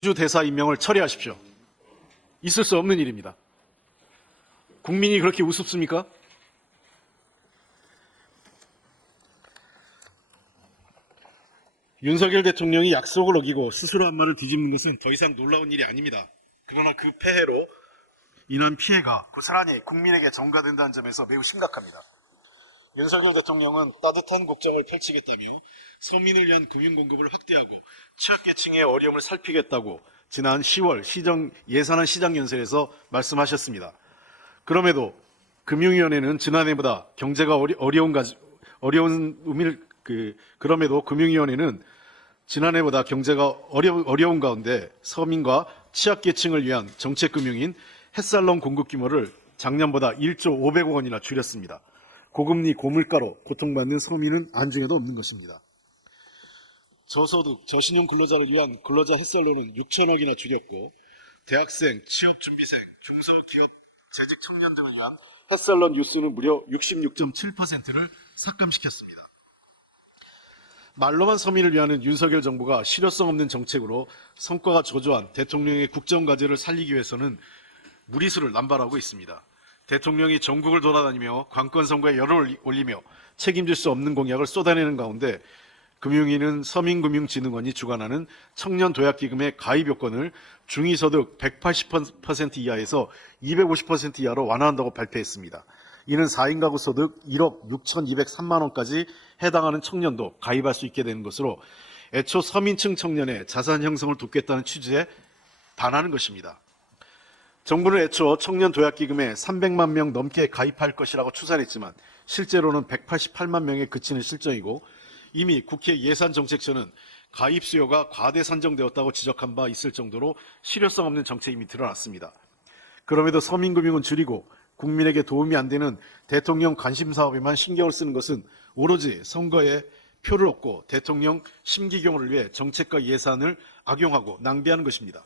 대사 임명을 처리하십시오. 있을 수 없는 일입니다. 국민이 그렇게 우습습니까? 윤석열 대통령이 약속을 어기고 스스로 한 말을 뒤집는 것은 더 이상 놀라운 일이 아닙니다. 그러나 그 폐해로 인한 피해가 고스란히 국민에게 전가된다는 점에서 매우 심각합니다. 윤석열 대통령은 따뜻한 국정을 펼치겠다며 서민을 위한 금융 공급을 확대하고 취약계층의 어려움을 살피겠다고 지난 10월 예산안 시장연설에서 말씀하셨습니다. 그럼에도 금융위원회는 지난해보다 경제가 그럼에도 금융위원회는 지난해보다 경제가 어려운 가운데 서민과 취약계층을 위한 정책금융인 햇살론 공급 규모를 작년보다 1조 500억 원이나 줄였습니다. 고금리, 고물가로 고통받는 서민은 안중에도 없는 것입니다. 저소득, 저신용 근로자를 위한 근로자 햇살론은 6천억이나 줄였고 대학생, 취업준비생, 중소기업 재직 청년 등을 위한 햇살론 뉴스는 무려 66.7%를 삭감시켰습니다. 말로만 서민을 위하는 윤석열 정부가 실효성 없는 정책으로 성과가 저조한 대통령의 국정과제를 살리기 위해서는 무리수를 남발하고 있습니다. 대통령이 전국을 돌아다니며 관건선거에 열을 올리며 책임질 수 없는 공약을 쏟아내는 가운데 금융위는 서민금융진흥원이 주관하는 청년도약기금의 가입 요건을 중위소득 180% 이하에서 250% 이하로 완화한다고 발표했습니다. 이는 4인 가구 소득 1억 6,203만 원까지 해당하는 청년도 가입할 수 있게 되는 것으로 애초 서민층 청년의 자산 형성을 돕겠다는 취지에 반하는 것입니다. 정부는 애초 청년도약기금에 300만 명 넘게 가입할 것이라고 추산했지만 실제로는 188만 명에 그치는 실정이고 이미 국회 예산정책처는 가입 수요가 과대 산정되었다고 지적한 바 있을 정도로 실효성 없는 정책이 드러났습니다. 그럼에도 서민금융은 줄이고 국민에게 도움이 안 되는 대통령 관심사업에만 신경을 쓰는 것은 오로지 선거에 표를 얻고 대통령 심기경을 위해 정책과 예산을 악용하고 낭비하는 것입니다.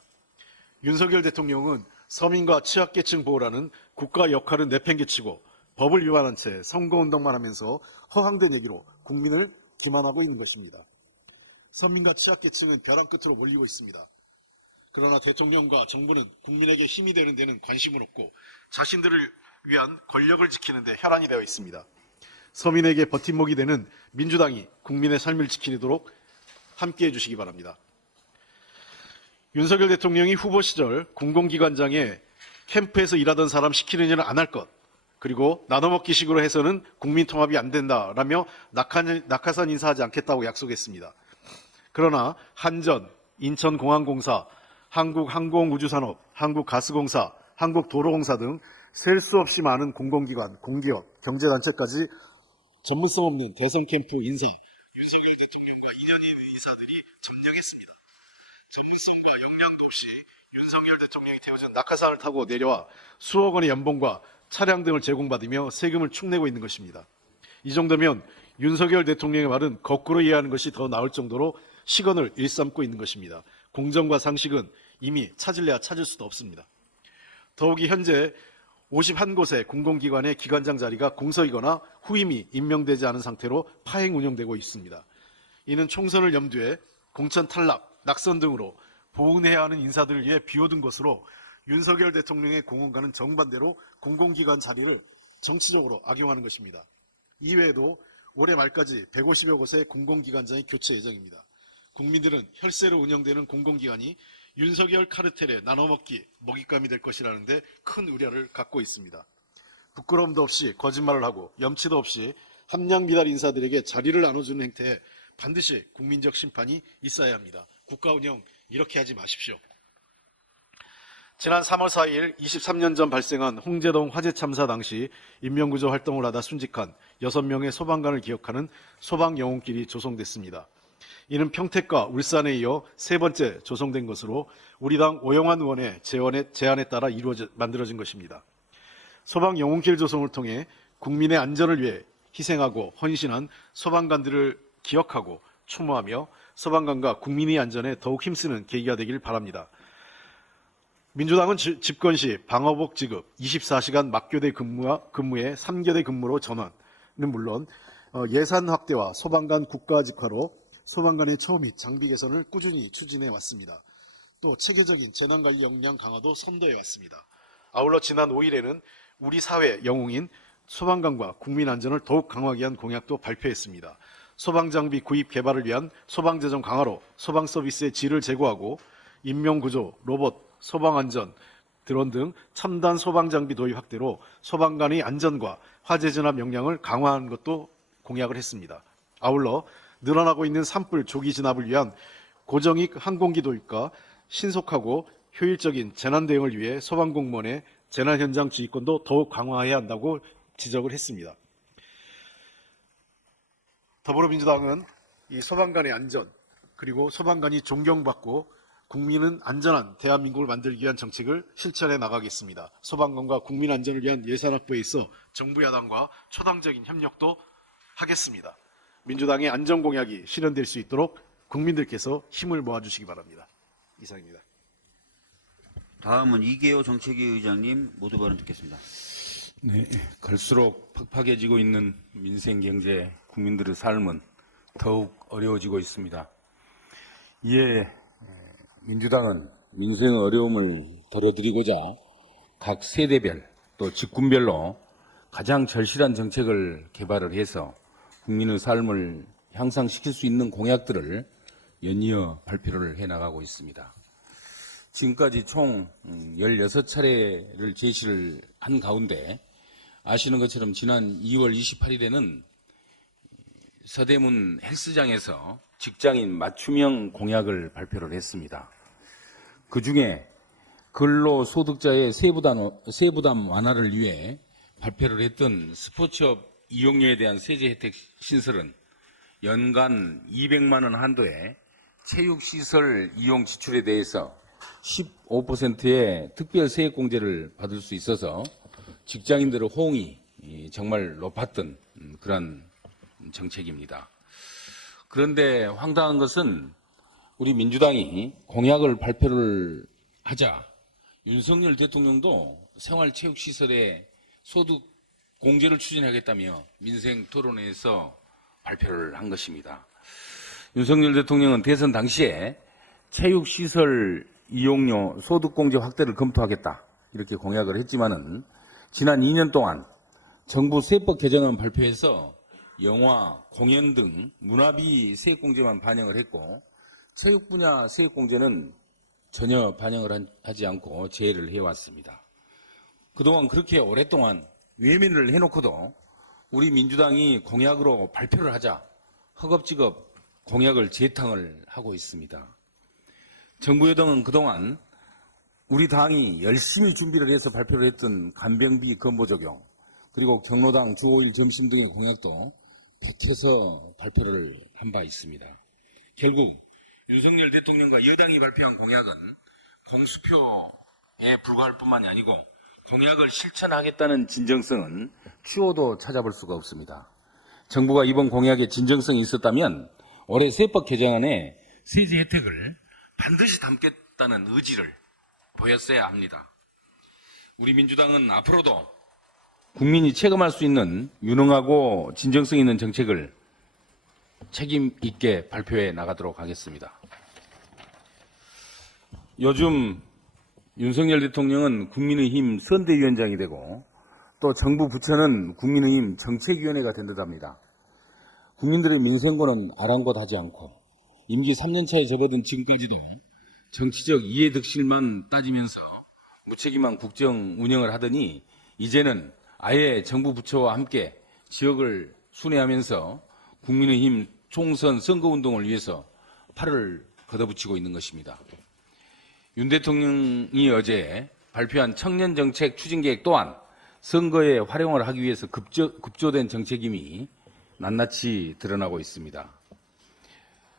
윤석열 대통령은 서민과 취약계층 보호라는 국가 역할을 내팽개치고 법을 위반한 채 선거운동만 하면서 허황된 얘기로 국민을 기만하고 있는 것입니다. 서민과 취약계층은 벼랑 끝으로 몰리고 있습니다. 그러나 대통령과 정부는 국민에게 힘이 되는 데는 관심을 없고 자신들을 위한 권력을 지키는 데 혈안이 되어 있습니다. 서민에게 버팀목이 되는 민주당이 국민의 삶을 지키도록 함께해 주시기 바랍니다. 윤석열 대통령이 후보 시절 공공기관장에 캠프에서 일하던 사람 시키는 일은 안 할 것, 그리고 나눠먹기식으로 해서는 국민 통합이 안 된다라며 낙하산 인사하지 않겠다고 약속했습니다. 그러나 한전, 인천공항공사, 한국항공우주산업, 한국가스공사, 한국도로공사 등 셀 수 없이 많은 공공기관, 공기업, 경제단체까지 전문성 없는 대선 캠프 인사, 윤석열 대통령과 인연이 있는 인사들이 점령했습니다. 전문성과 역량도 없이 윤석열 대통령이 태워준 낙하산을 타고 내려와 수억 원의 연봉과 차량 등을 제공받으며 세금을 축내고 있는 것입니다. 이 정도면 윤석열 대통령의 말은 거꾸로 이해하는 것이 더 나을 정도로 시건을 일삼고 있는 것입니다. 공정과 상식은 이미 찾을래야 찾을 수도 없습니다. 더욱이 현재 51곳의 공공기관의 기관장 자리가 공석이거나 후임이 임명되지 않은 상태로 파행 운영되고 있습니다. 이는 총선을 염두에 공천 탈락, 낙선 등으로 보훈해야 하는 인사들을 위해 비워둔 것으로 윤석열 대통령의 공언과는 정반대로 공공기관 자리를 정치적으로 악용하는 것입니다. 이외에도 올해 말까지 150여 곳의 공공기관장이 교체 예정입니다. 국민들은 혈세로 운영되는 공공기관이 윤석열 카르텔의 나눠먹기 먹잇감이 될 것이라는데 큰 우려를 갖고 있습니다. 부끄러움도 없이 거짓말을 하고 염치도 없이 함량미달 인사들에게 자리를 나눠주는 행태에 반드시 국민적 심판이 있어야 합니다. 국가 운영 이렇게 하지 마십시오. 지난 3월 4일 23년 전 발생한 홍제동 화재 참사 당시 인명구조 활동을 하다 순직한 6명의 소방관을 기억하는 소방영웅길이 조성됐습니다. 이는 평택과 울산에 이어 세 번째 조성된 것으로 우리 당 오영환 의원의 제안에 따라 만들어진 것입니다. 소방영웅길 조성을 통해 국민의 안전을 위해 희생하고 헌신한 소방관들을 기억하고 추모하며 소방관과 국민의 안전에 더욱 힘쓰는 계기가 되길 바랍니다. 민주당은 집권 시 방호복 지급, 24시간 막교대 근무에 3교대 근무로 전환은 물론 예산 확대와 소방관 국가직화로 소방관의 처우 및 장비 개선을 꾸준히 추진해 왔습니다. 또 체계적인 재난관리 역량 강화도 선도해 왔습니다. 아울러 지난 5일에는 우리 사회 영웅인 소방관과 국민 안전을 더욱 강화하기 위한 공약도 발표했습니다. 소방장비 구입 개발을 위한 소방재정 강화로 소방 서비스의 질을 제고하고 인명구조, 로봇, 소방안전, 드론 등 첨단 소방장비 도입 확대로 소방관의 안전과 화재 진압 역량을 강화하는 것도 공약을 했습니다. 아울러 늘어나고 있는 산불 조기 진압을 위한 고정익 항공기 도입과 신속하고 효율적인 재난 대응을 위해 소방공무원의 재난 현장 지휘권도 더욱 강화해야 한다고 지적을 했습니다. 더불어민주당은 이 소방관의 안전 그리고 소방관이 존경받고 국민은 안전한 대한민국을 만들기 위한 정책을 실천해 나가겠습니다. 소방관과 국민 안전을 위한 예산 확보에 있어 정부 야당과 초당적인 협력도 하겠습니다. 민주당의 안전 공약이 실현될 수 있도록 국민들께서 힘을 모아주시기 바랍니다. 이상입니다. 다음은 이계호 정책위 의장님 모두 발언 듣겠습니다. 네, 갈수록 팍팍해지고 있는 민생 경제 국민들의 삶은 더욱 어려워지고 있습니다. 이에 민주당은 민생의 어려움을 덜어드리고자 각 세대별 또 직군별로 가장 절실한 정책을 개발을 해서 국민의 삶을 향상시킬 수 있는 공약들을 연이어 발표를 해나가고 있습니다. 지금까지 총 16차례를 제시를 한 가운데 아시는 것처럼 지난 2월 28일에는 서대문 헬스장에서 직장인 맞춤형 공약을 발표를 했습니다. 그중에 근로소득자의 세부담 완화를 위해 발표를 했던 스포츠업 이용료에 대한 세제 혜택 신설은 연간 200만 원 한도의 체육시설 이용 지출에 대해서 15%의 특별 세액공제를 받을 수 있어서 직장인들의 호응이 정말 높았던 그런 정책입니다. 그런데 황당한 것은 우리 민주당이 공약을 발표를 하자 윤석열 대통령도 생활체육시설에 소득 공제를 추진하겠다며 민생 토론회에서 발표를 한 것입니다. 윤석열 대통령은 대선 당시에 체육시설 이용료 소득공제 확대를 검토하겠다 이렇게 공약을 했지만은 지난 2년 동안 정부 세법 개정안 발표해서 영화, 공연 등 문화비 세액공제만 반영을 했고 체육 분야 세액공제는 전혀 반영을 하지 않고 제외를 해왔습니다. 그동안 그렇게 오랫동안 외면을 해놓고도 우리 민주당이 공약으로 발표를 하자 허겁지겁 공약을 재탕을 하고 있습니다. 정부 여당은 그동안 우리 당이 열심히 준비를 해서 발표를 했던 간병비 건보 적용 그리고 경로당 주 5일 점심 등의 공약도 택해서 발표를 한 바 있습니다. 결국 윤석열 대통령과 여당이 발표한 공약은 공수표에 불과할 뿐만이 아니고 공약을 실천하겠다는 진정성은 추호도 찾아볼 수가 없습니다. 정부가 이번 공약에 진정성이 있었다면 올해 세법 개정안에 세제 혜택을 반드시 담겠다는 의지를 보였어야 합니다. 우리 민주당은 앞으로도 국민이 체감할 수 있는 유능하고 진정성 있는 정책을 책임 있게 발표해 나가도록 하겠습니다. 요즘 윤석열 대통령은 국민의힘 선대위원장이 되고 또 정부 부처는 국민의힘 정책위원회가 된 듯합니다. 국민들의 민생고는 아랑곳하지 않고 임기 3년 차에 접어든 지금까지도 정치적 이해득실만 따지면서 무책임한 국정 운영을 하더니 이제는 아예 정부 부처와 함께 지역을 순회하면서 국민의힘 총선 선거운동을 위해서 팔을 걷어붙이고 있는 것입니다. 윤 대통령이 어제 발표한 청년정책 추진계획 또한 선거에 활용을 하기 위해서 급조된 정책임이 낱낱이 드러나고 있습니다.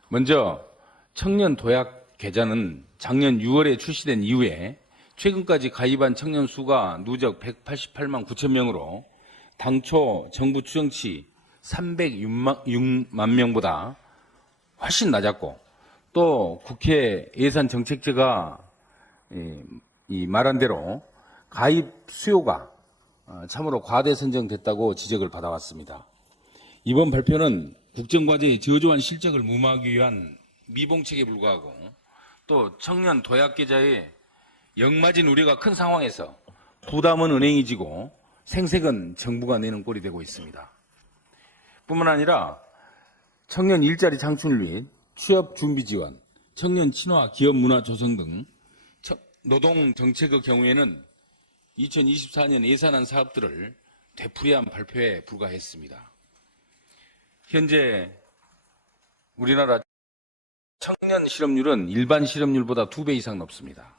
먼저 청년 도약 계좌는 작년 6월에 출시된 이후에 최근까지 가입한 청년 수가 누적 188만 9천 명으로 당초 정부 추정치 306만 명보다 훨씬 낮았고 또 국회 예산정책처가 말한 대로 가입 수요가 참으로 과대 선정됐다고 지적을 받아왔습니다. 이번 발표는 국정과제의 저조한 실적을 무마하기 위한 미봉책에 불과하고 또 청년 도약 계좌에 역마진 우려가 큰 상황에서 부담은 은행이 지고 생색은 정부가 내는 꼴이 되고 있습니다. 뿐만 아니라 청년 일자리 창출 및 취업 준비 지원, 청년 친화 기업 문화 조성 등 노동 정책의 경우에는 2024년 예산안 사업들을 되풀이한 발표에 불과했습니다. 현재 우리나라 청년 실업률은 일반 실업률보다 2배 이상 높습니다.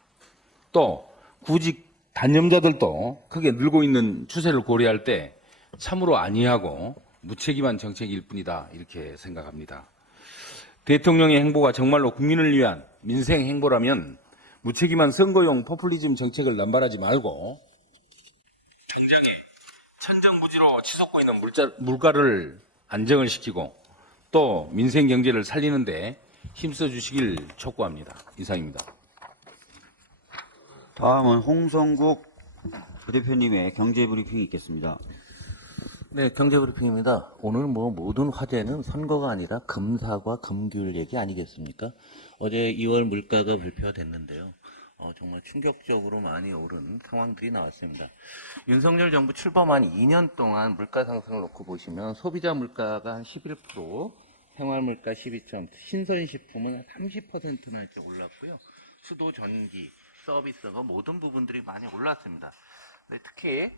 또 구직 단념자들도 크게 늘고 있는 추세를 고려할 때 참으로 안이하고 무책임한 정책일 뿐이다 이렇게 생각합니다. 대통령의 행보가 정말로 국민을 위한 민생 행보라면 무책임한 선거용 포퓰리즘 정책을 남발하지 말고 당장에 천정부지로 치솟고 있는 물가를 안정을 시키고 또 민생 경제를 살리는데 힘써 주시길 촉구합니다. 이상입니다. 다음은 홍성국 부대표님의 경제브리핑이 있겠습니다. 네, 경제브리핑입니다. 오늘 모든 화제는 선거가 아니라 금사과 금귤 얘기 아니겠습니까? 어제 2월 물가가 발표가 됐는데요. 정말 충격적으로 많이 오른 상황들이 나왔습니다. 윤석열 정부 출범한 2년 동안 물가 상승을 놓고 보시면 소비자 물가가 한 11%, 생활물가 12%, 신선식품은 30%나 이렇게 올랐고요. 수도, 전기, 서비스가 모든 부분들이 많이 올랐습니다. 네, 특히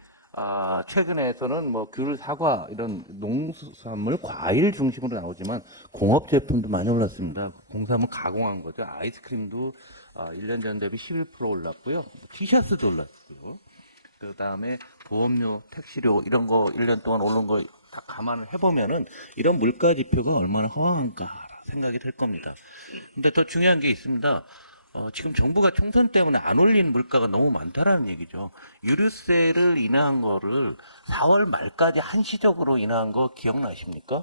최근에서는 귤, 사과 이런 농수산물, 과일 중심으로 나오지만 공업 제품도 많이 올랐습니다. 공산물 가공한 거죠. 아이스크림도 1년 전 대비 11% 올랐고요. 티셔츠도 올랐고요. 그 다음에 보험료, 택시료 이런 거 1년 동안 오른 거 다 감안을 해보면은 이런 물가 지표가 얼마나 허황한가 생각이 들 겁니다. 근데 더 중요한 게 있습니다. 지금 정부가 총선 때문에 안 올린 물가가 너무 많다라는 얘기죠. 유류세를 인하한 거를 4월 말까지 한시적으로 인하한 거 기억나십니까?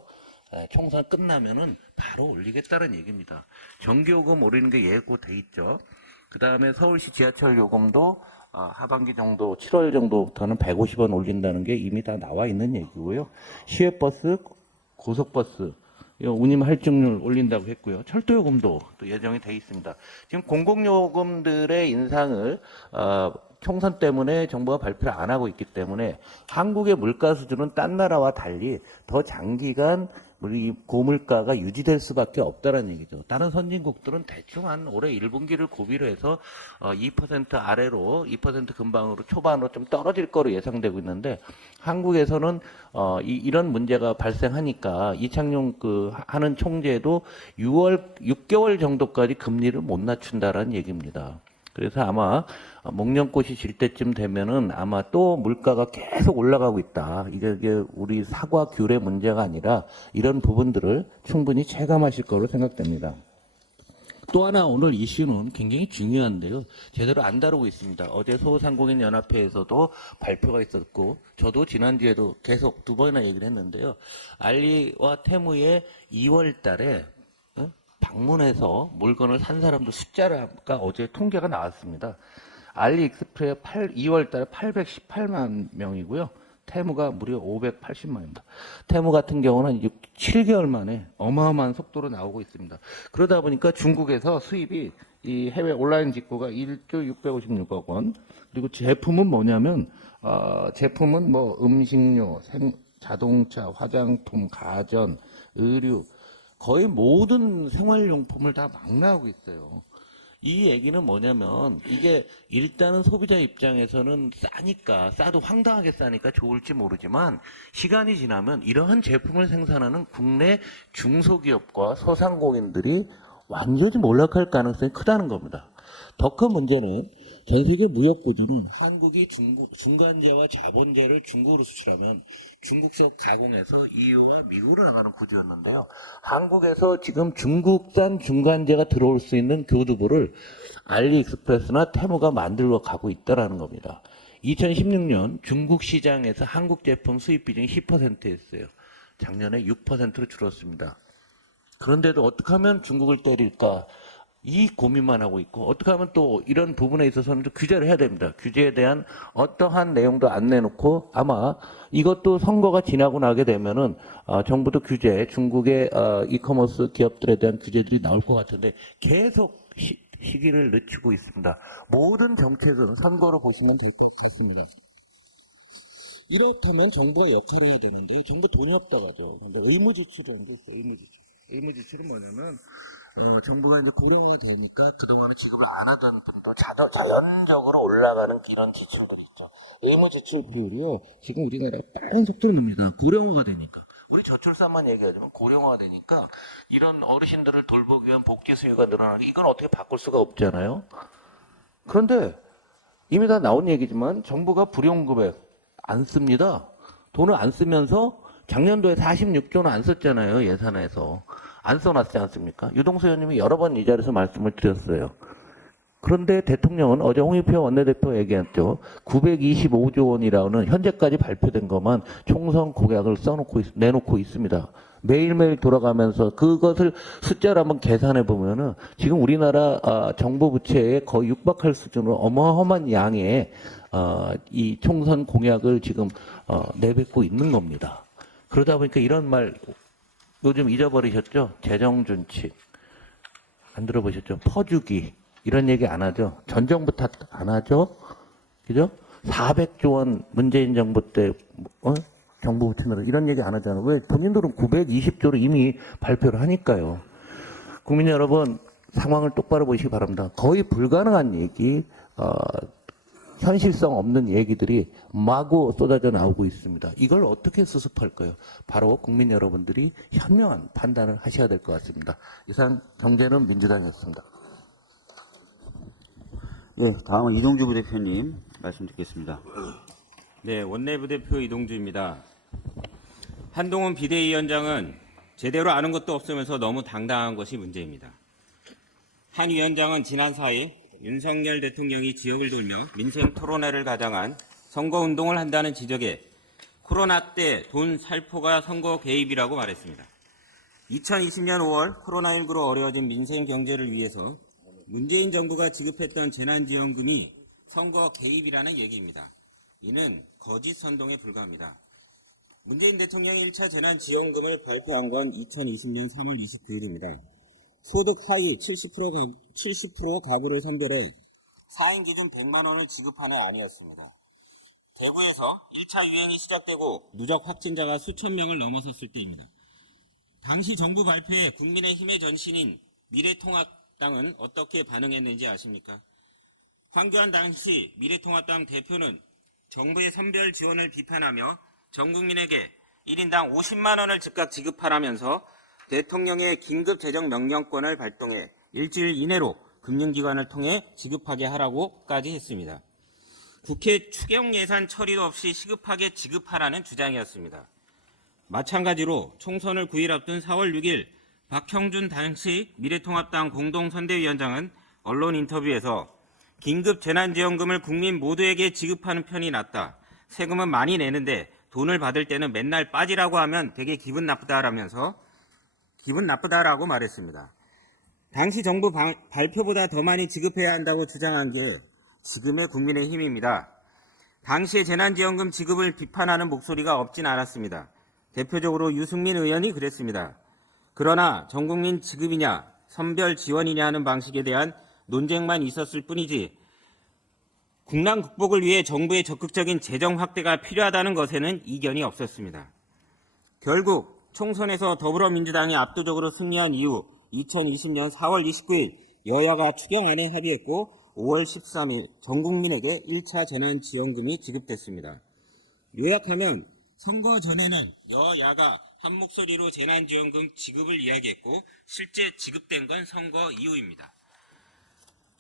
총선 끝나면은 바로 올리겠다는 얘기입니다. 전기요금 올리는 게 예고돼 있죠. 그 다음에 서울시 지하철 요금도 하반기 정도, 7월 정도부터는 150원 올린다는 게 이미 다 나와 있는 얘기고요. 시외버스, 고속버스, 운임 할증률 올린다고 했고요. 철도요금도 또 예정이 돼 있습니다. 지금 공공요금들의 인상을 총선 때문에 정부가 발표를 안 하고 있기 때문에 한국의 물가 수준은 딴 나라와 달리 더 장기간 우리 고물가가 유지될 수밖에 없다는 얘기죠. 다른 선진국들은 대충 한 올해 1분기를 고비로 해서 2% 아래로 2% 근방으로 초반으로 좀 떨어질 거로 예상되고 있는데 한국에서는 이런 문제가 발생하니까 이창용 하는 총재도 6개월 정도까지 금리를 못 낮춘다라는 얘기입니다. 그래서 아마 목련꽃이 질 때쯤 되면은 아마 또 물가가 계속 올라가고 있다. 이게 우리 사과 귤의 문제가 아니라 이런 부분들을 충분히 체감하실 거로 생각됩니다. 또 하나 오늘 이슈는 굉장히 중요한데요. 제대로 안 다루고 있습니다. 어제 소상공인연합회에서도 발표가 있었고 저도 지난주에도 계속 2번이나 얘기를 했는데요. 알리와 테무의 2월 달에 방문해서 물건을 산 사람들 숫자가 어제 통계가 나왔습니다. 알리익스프레스 2월 달에 818만 명이고요. 테무가 무려 580만입니다. 테무 같은 경우는 7개월 만에 어마어마한 속도로 나오고 있습니다. 그러다 보니까 중국에서 수입이 이 해외 온라인 직구가 1조 656억 원. 그리고 제품은 뭐냐면 제품은 음식료, 자동차, 화장품, 가전, 의류 거의 모든 생활용품을 다 막 나오고 있어요. 이 얘기는 뭐냐면 이게 일단은 소비자 입장에서는 싸도 황당하게 싸니까 좋을지 모르지만 시간이 지나면 이러한 제품을 생산하는 국내 중소기업과 소상공인들이 완전히 몰락할 가능성이 크다는 겁니다. 더 큰 문제는 전 세계 무역 구조는 한국이 중간재와 자본재를 중국으로 수출하면 중국서 가공해서 EU와 미국으로 나가는 구조였는데요. 한국에서 지금 중국산 중간재가 들어올 수 있는 교두보를 알리익스프레스나 테무가 만들어 가고 있다는 겁니다. 2016년 중국 시장에서 한국 제품 수입 비중이 10%였어요. 작년에 6%로 줄었습니다. 그런데도 어떻게 하면 중국을 때릴까? 이 고민만 하고 있고 어떻게 하면 또 이런 부분에 있어서는 좀 규제를 해야 됩니다. 규제에 대한 어떠한 내용도 안 내놓고 아마 이것도 선거가 지나고 나게 되면은 정부도 규제, 중국의 이커머스 기업들에 대한 규제들이 나올 것 같은데 계속 시기를 늦추고 있습니다. 모든 정책은 선거로 보시면 될 것 같습니다. 이렇다면 정부가 역할을 해야 되는데 정부 돈이 없다고 하죠. 근데 의무지출이라는 게 있어요. 의무지출은 뭐냐면 정부가 이제 고령화가 되니까 그동안에 지급을 안 하던 분도 자연적으로 올라가는 이런 지출들 있죠. 의무지출 비율이요. 지금 우리나라 빠른 속도로 늡니다. 고령화가 되니까. 우리 저출산만 얘기하자면 고령화가 되니까 이런 어르신들을 돌보기 위한 복지 수요가 늘어나는 이건 어떻게 바꿀 수가 없잖아요. 그런데 이미 다 나온 얘기지만 정부가 불용급에 안 씁니다. 돈을 안 쓰면서 작년도에 46조는 안 썼잖아요. 예산에서. 안 써놨지 않습니까? 유동수 의원님이 여러 번 이 자리에서 말씀을 드렸어요. 그런데 대통령은 어제 홍익표 원내대표 얘기했죠. 925조 원이라는 현재까지 발표된 것만 총선 공약을 내놓고 있습니다. 매일매일 돌아가면서 그것을 숫자를 한번 계산해 보면은 지금 우리나라 정부 부채에 거의 육박할 수준으로 어마어마한 양의 이 총선 공약을 지금 내뱉고 있는 겁니다. 그러다 보니까 이런 말 요즘 잊어버리셨죠? 재정준칙 안 들어보셨죠? 퍼주기 이런 얘기 안 하죠? 전 정부 탓 안 하죠? 그죠? 400조 원 문재인 정부 때 정부 부채로 이런 얘기 안 하잖아요. 왜? 본인들은 920조를 이미 발표를 하니까요. 국민 여러분 상황을 똑바로 보시기 바랍니다. 거의 불가능한 얘기, 현실성 없는 얘기들이 마구 쏟아져 나오고 있습니다. 이걸 어떻게 수습할까요? 바로 국민 여러분들이 현명한 판단을 하셔야 될 것 같습니다. 이상 경제는 민주당이었습니다. 네, 다음은 이동주 부대표님 말씀 듣겠습니다. 네, 원내부대표 이동주입니다. 한동훈 비대위원장은 제대로 아는 것도 없으면서 너무 당당한 것이 문제입니다. 한 위원장은 지난 4일 윤석열 대통령이 지역을 돌며 민생 토론회를 가장한 선거운동을 한다는 지적에 코로나 때 돈 살포가 선거 개입이라고 말했습니다. 2020년 5월 코로나19로 어려워진 민생 경제를 위해서 문재인 정부가 지급했던 재난지원금이 선거 개입이라는 얘기입니다. 이는 거짓 선동에 불과합니다. 문재인 대통령이 1차 재난지원금을 발표한 건 2020년 3월 29일입니다. 소득 하위 70% 가구를 선별해 4인 기준 100만 원을 지급하는 안이었습니다. 대구에서 1차 유행이 시작되고 누적 확진자가 수천 명을 넘어섰을 때입니다. 당시 정부 발표에 국민의힘의 전신인 미래통합당은 어떻게 반응했는지 아십니까? 황교안 당시 미래통합당 대표는 정부의 선별 지원을 비판하며 전 국민에게 1인당 50만 원을 즉각 지급하라면서 대통령의 긴급 재정 명령권을 발동해 일주일 이내로 금융기관을 통해 지급하게 하라고까지 했습니다. 국회 추경 예산 처리도 없이 시급하게 지급하라는 주장이었습니다. 마찬가지로 총선을 9일 앞둔 4월 6일 박형준 당시 미래통합당 공동선대위원장은 언론 인터뷰에서 긴급 재난지원금을 국민 모두에게 지급하는 편이 낫다. 세금은 많이 내는데 돈을 받을 때는 맨날 빠지라고 하면 되게 기분 나쁘다라고 말했습니다. 당시 정부 발표보다 더 많이 지급해야 한다고 주장한 게 지금의 국민의힘입니다. 당시의 재난지원금 지급을 비판하는 목소리가 없진 않았습니다. 대표적으로 유승민 의원이 그랬습니다. 그러나 전국민 지급이냐 선별 지원이냐 하는 방식에 대한 논쟁만 있었을 뿐이지 국난 극복을 위해 정부의 적극적인 재정 확대가 필요하다는 것에는 이견이 없었습니다. 결국 총선에서 더불어민주당이 압도적으로 승리한 이후 2020년 4월 29일 여야가 추경안에 합의했고 5월 13일 전 국민에게 1차 재난지원금이 지급됐습니다. 요약하면 선거 전에는 여야가 한 목소리로 재난지원금 지급을 이야기했고 실제 지급된 건 선거 이후입니다.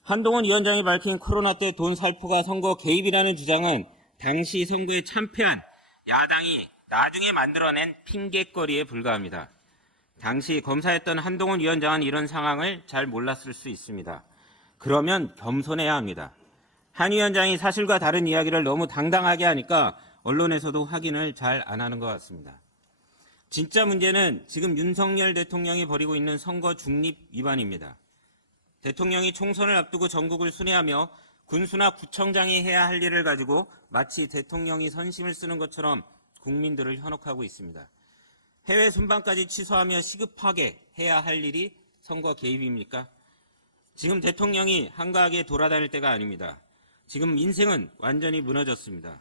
한동훈 위원장이 밝힌 코로나 때 돈 살포가 선거 개입이라는 주장은 당시 선거에 참패한 야당이 나중에 만들어낸 핑계거리에 불과합니다. 당시 검사했던 한동훈 위원장은 이런 상황을 잘 몰랐을 수 있습니다. 그러면 겸손해야 합니다. 한 위원장이 사실과 다른 이야기를 너무 당당하게 하니까 언론에서도 확인을 잘 안 하는 것 같습니다. 진짜 문제는 지금 윤석열 대통령이 벌이고 있는 선거 중립 위반입니다. 대통령이 총선을 앞두고 전국을 순회하며 군수나 구청장이 해야 할 일을 가지고 마치 대통령이 선심을 쓰는 것처럼 국민들을 현혹하고 있습니다. 해외 순방까지 취소하며 시급하게 해야 할 일이 선거 개입입니까? 지금 대통령이 한가하게 돌아다닐 때가 아닙니다. 지금 인생은 완전히 무너졌습니다.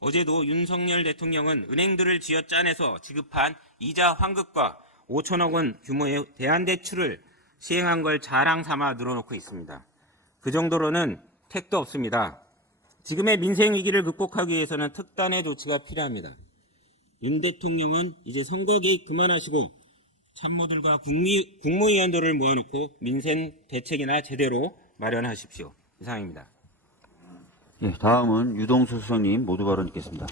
어제도 윤석열 대통령은 은행들을 쥐어짜내서 지급한 이자 환급과 5천억 원 규모의 대안대출을 시행한 걸 자랑 삼아 늘어놓고 있습니다. 그 정도로는 택도 없습니다. 지금의 민생 위기를 극복하기 위해서는 특단의 조치가 필요합니다. 윤 대통령은 이제 선거 개입 그만하시고 참모들과 국무위원들을 모아놓고 민생 대책이나 제대로 마련하십시오. 이상입니다. 예, 다음은 유동수 수석님 모두 발언 있겠습니다.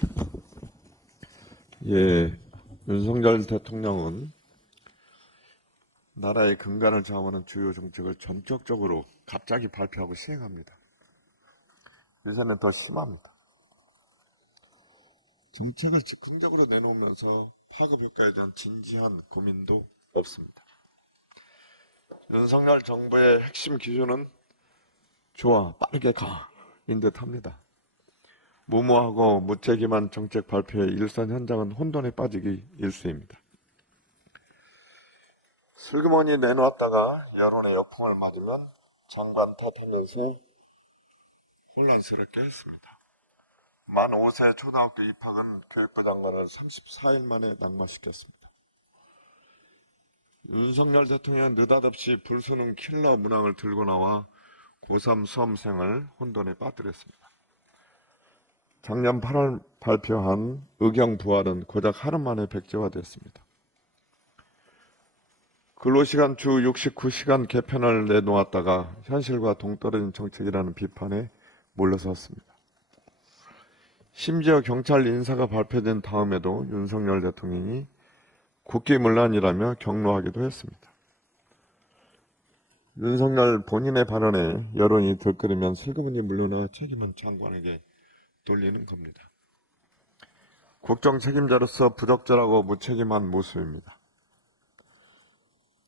예, 윤석열 대통령은 나라의 근간을 좌우하는 주요 정책을 전격적으로 갑자기 발표하고 시행합니다. 요새는 더 심합니다. 정책을 즉흥적으로 내놓으면서 파급 효과에 대한 진지한 고민도 없습니다. 윤석열 정부의 핵심 기준은 좋아, 빠르게 가, 인 듯합니다. 무모하고 무책임한 정책 발표의 일선 현장은 혼돈에 빠지기 일쑤입니다. 슬그머니 내놓았다가 여론의 역풍을 맞으면 장관 탓하면서 혼란스럽게 했습니다. 만 5세 초등학교 입학은 교육부 장관을 34일 만에 낙마시켰습니다. 윤석열 대통령은 느닷없이 불수능 킬러 문항을 들고 나와 고3 수험생을 혼돈에 빠뜨렸습니다. 작년 8월 발표한 의경 부활은 고작 하루 만에 백지화됐습니다. 근로시간 주 69시간 개편을 내놓았다가 현실과 동떨어진 정책이라는 비판에 물러섰습니다. 심지어 경찰 인사가 발표된 다음에도 윤석열 대통령이 국기문란이라며 경로하기도 했습니다. 윤석열 본인의 발언에 여론이 들끓으면 슬그머니 물러나 책임은 장관에게 돌리는 겁니다. 국정 책임자로서 부적절하고 무책임한 모습입니다.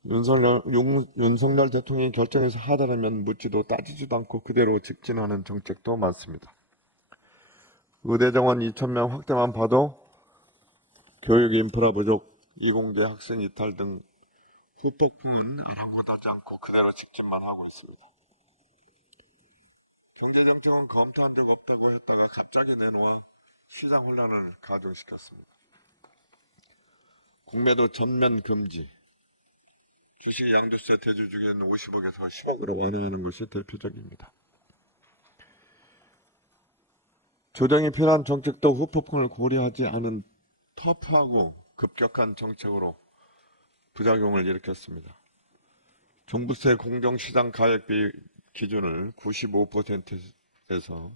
윤석열 대통령이 결정해서 하다라면 묻지도 따지지도 않고 그대로 직진하는 정책도 많습니다. 의대 정원 2,000명 확대만 봐도 교육 인프라 부족, 이공계 학생 이탈 등 후폭풍은 아랑곳하지 않고 그대로 직진만 하고 있습니다. 경제정책은 검토한 적 없다고 했다가 갑자기 내놓아 시장 혼란을 가중시켰습니다. 공매도 전면 금지, 주식 양도세 대주 주기는 50억에서 10억으로 완화하는 것이 대표적입니다. 조정이 필요한 정책도 후폭풍을 고려하지 않은 터프하고 급격한 정책으로 부작용을 일으켰습니다. 종부세 공정시장 가액비 기준을 95%에서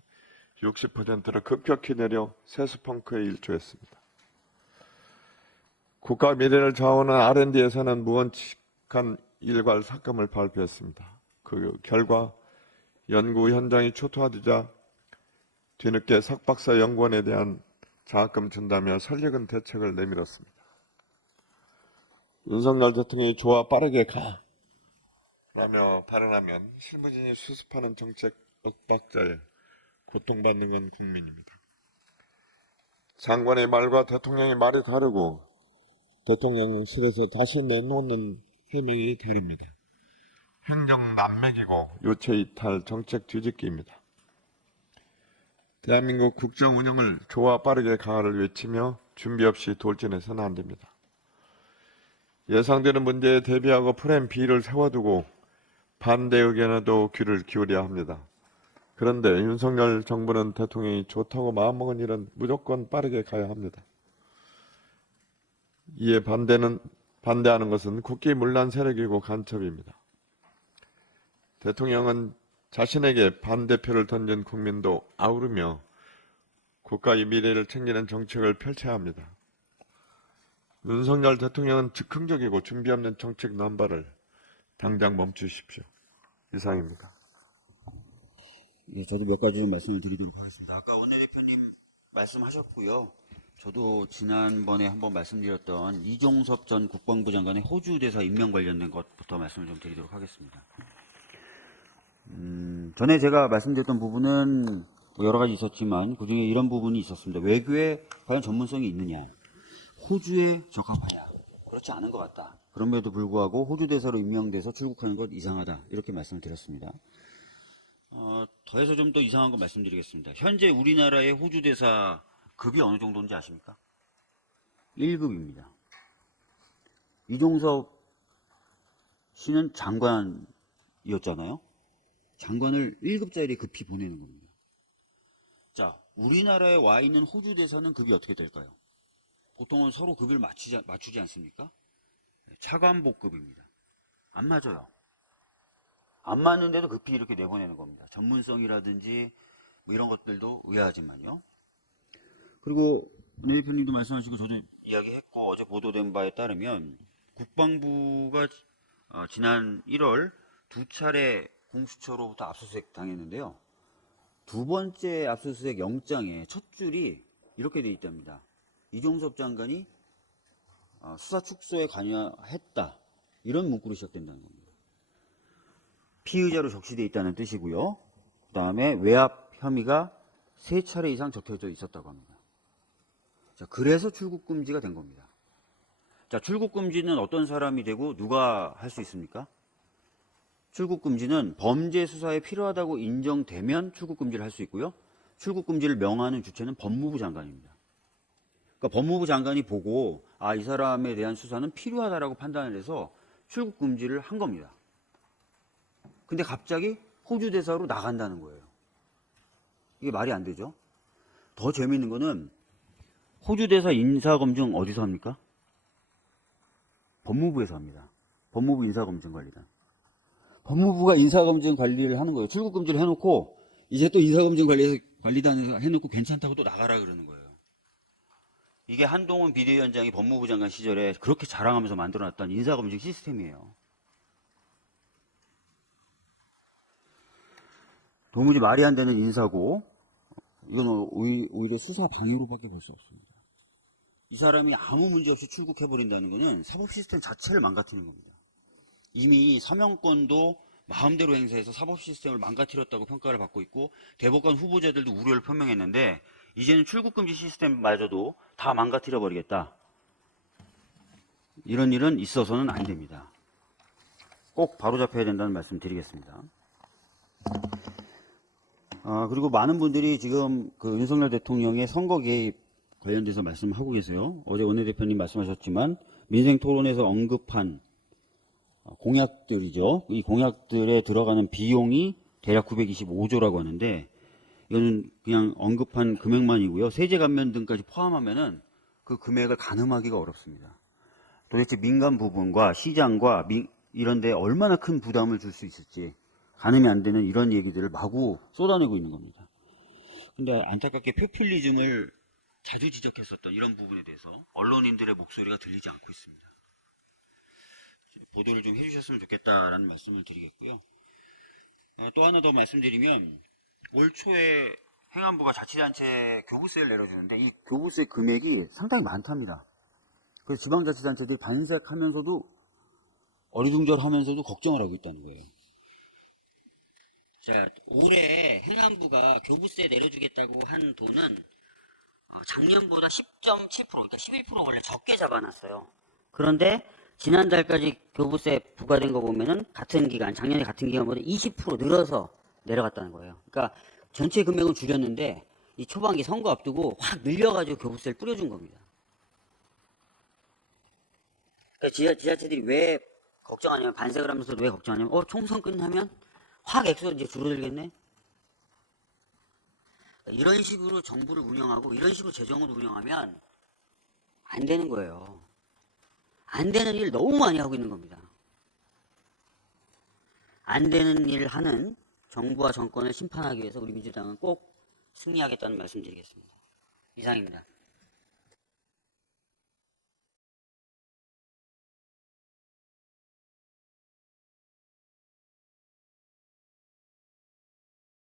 60%로 급격히 내려 세수펑크에 일조했습니다. 국가 미래를 좌우하는 R&D 예산은 무원칙한 일괄 삭감을 발표했습니다. 그 결과 연구 현장이 초토화되자 뒤늦게 석박사 연구원에 대한 장학금 준다며 설익은 대책을 내밀었습니다. 윤석열 대통령이 좋아 빠르게 가 라며 발언하면 실무진이 수습하는 정책 엇박자에 고통받는 건 국민입니다. 장관의 말과 대통령의 말이 다르고 대통령실에서 다시 내놓는 해명이 다릅니다. 행정 난맥이고 요체 이탈 정책 뒤집기입니다. 대한민국 국정 운영을 좋아 빠르게 가를 외치며 준비 없이 돌진해서는 안 됩니다. 예상되는 문제에 대비하고 플랜 B를 세워두고 반대 의견에도 귀를 기울여야 합니다. 그런데 윤석열 정부는 대통령이 좋다고 마음먹은 일은 무조건 빠르게 가야 합니다. 이에 반대하는 것은 국기문란 세력이고 간첩입니다. 대통령은 자신에게 반대표를 던진 국민도 아우르며 국가의 미래를 챙기는 정책을 펼쳐야 합니다. 윤석열 대통령은 즉흥적이고 준비 없는 정책 남발을 당장 멈추십시오. 이상입니다. 예, 저도 몇 가지 좀 말씀을 드리도록 하겠습니다. 아까 원내대표님 말씀하셨고요. 저도 지난번에 한번 말씀드렸던 이종섭 전 국방부 장관의 호주 대사 임명 관련된 것부터 말씀을 좀 드리도록 하겠습니다. 전에 제가 말씀드렸던 부분은 여러 가지 있었지만 그중에 이런 부분이 있었습니다. 외교에 과연 전문성이 있느냐. 호주에 적합하냐. 그렇지 쉽지 않은 것 같다. 그럼에도 불구하고 호주 대사로 임명돼서 출국하는 것 이상하다. 이렇게 말씀을 드렸습니다. 더해서 좀 더 이상한 거 말씀드리겠습니다. 현재 우리나라의 호주 대사 급이 어느 정도인지 아십니까? 1급입니다. 이종섭 씨는 장관이었잖아요. 장관을 1급짜리 급히 보내는 겁니다. 자, 우리나라에 와 있는 호주 대사는 급이 어떻게 될까요? 보통은 서로 급을 맞추지 않습니까? 차관복급입니다. 안 맞아요. 안 맞는데도 급히 이렇게 내보내는 겁니다. 전문성이라든지 뭐 이런 것들도 의아하지만요. 그리고 네 대표님도 말씀하시고 저도 이야기했고 어제 보도된 바에 따르면 국방부가 지난 1월 2차례 공수처로부터 압수수색 당했는데요. 두 번째 압수수색 영장에 첫 줄이 이렇게 돼 있답니다. 이종섭 장관이 수사 축소에 관여했다. 이런 문구로 시작된다는 겁니다. 피의자로 적시되어 있다는 뜻이고요. 그 다음에 외압 혐의가 3차례 이상 적혀져 있었다고 합니다. 자, 그래서 출국금지가 된 겁니다. 자, 출국금지는 어떤 사람이 되고 누가 할 수 있습니까? 출국금지는 범죄 수사에 필요하다고 인정되면 출국금지를 할 수 있고요. 출국금지를 명하는 주체는 법무부 장관입니다. 그러니까 법무부 장관이 보고 이 사람에 대한 수사는 필요하다라고 판단을 해서 출국금지를 한 겁니다. 근데 갑자기 호주 대사로 나간다는 거예요. 이게 말이 안 되죠. 더 재미있는 거는 호주 대사 인사검증 어디서 합니까? 법무부에서 합니다. 법무부 인사검증관리단. 법무부가 인사검증 관리를 하는 거예요. 출국금지를 해놓고 이제 또 인사검증 관리단에서 해놓고 괜찮다고 또 나가라 그러는 거예요. 이게 한동훈 비대위원장이 법무부 장관 시절에 그렇게 자랑하면서 만들어놨던 인사검증 시스템이에요. 도무지 말이 안 되는 인사고 이건 오히려 수사 방해로밖에 볼 수 없습니다. 이 사람이 아무 문제 없이 출국해버린다는 것은 사법 시스템 자체를 망가뜨리는 겁니다. 이미 사명권도 마음대로 행사해서 사법 시스템을 망가뜨렸다고 평가를 받고 있고 대법관 후보자들도 우려를 표명했는데 이제는 출국금지 시스템마저도 다 망가뜨려버리겠다. 이런 일은 있어서는 안 됩니다. 꼭 바로잡혀야 된다는 말씀 드리겠습니다. 그리고 많은 분들이 지금 그 윤석열 대통령의 선거 개입 관련돼서 말씀하고 계세요. 어제 원내대표님 말씀하셨지만 민생 토론에서 언급한 공약들이죠. 이 공약들에 들어가는 비용이 대략 925조라고 하는데 이거는 그냥 언급한 금액만이고요. 세제 감면 등까지 포함하면은 그 금액을 가늠하기가 어렵습니다. 도대체 민간 부분과 시장과 이런 데 얼마나 큰 부담을 줄 수 있을지 가늠이 안 되는 이런 얘기들을 마구 쏟아내고 있는 겁니다. 근데 안타깝게 포퓰리즘을 자주 지적했었던 이런 부분에 대해서 언론인들의 목소리가 들리지 않고 있습니다. 보도를 좀 해주셨으면 좋겠다라는 말씀을 드리겠고요. 또 하나 더 말씀드리면 올 초에 행안부가 자치단체 교부세를 내려주는데 이 교부세 금액이 상당히 많답니다. 그래서 지방자치단체들이 반색하면서도 어리둥절하면서도 걱정을 하고 있다는 거예요. 자, 올해 행안부가 교부세 내려주겠다고 한 돈은 작년보다 10.7%, 그러니까 11% 원래 적게 잡아놨어요. 그런데 지난달까지 교부세 부과된 거 보면은 같은 기간, 작년에 같은 기간보다 20% 늘어서 내려갔다는 거예요. 그러니까 전체 금액은 줄였는데 이 초반기 선거 앞두고 확 늘려가지고 교부세를 뿌려준 겁니다. 그러니까 지자체들이 왜 걱정하냐면, 반색을 하면서도 왜 걱정하냐면, 총선 끝나면 확 액수가 이제 줄어들겠네? 이런 식으로 정부를 운영하고 이런 식으로 재정을 운영하면 안 되는 거예요. 안 되는 일 너무 많이 하고 있는 겁니다. 안 되는 일을 하는 정부와 정권을 심판하기 위해서 우리 민주당은 꼭 승리하겠다는 말씀 드리겠습니다. 이상입니다.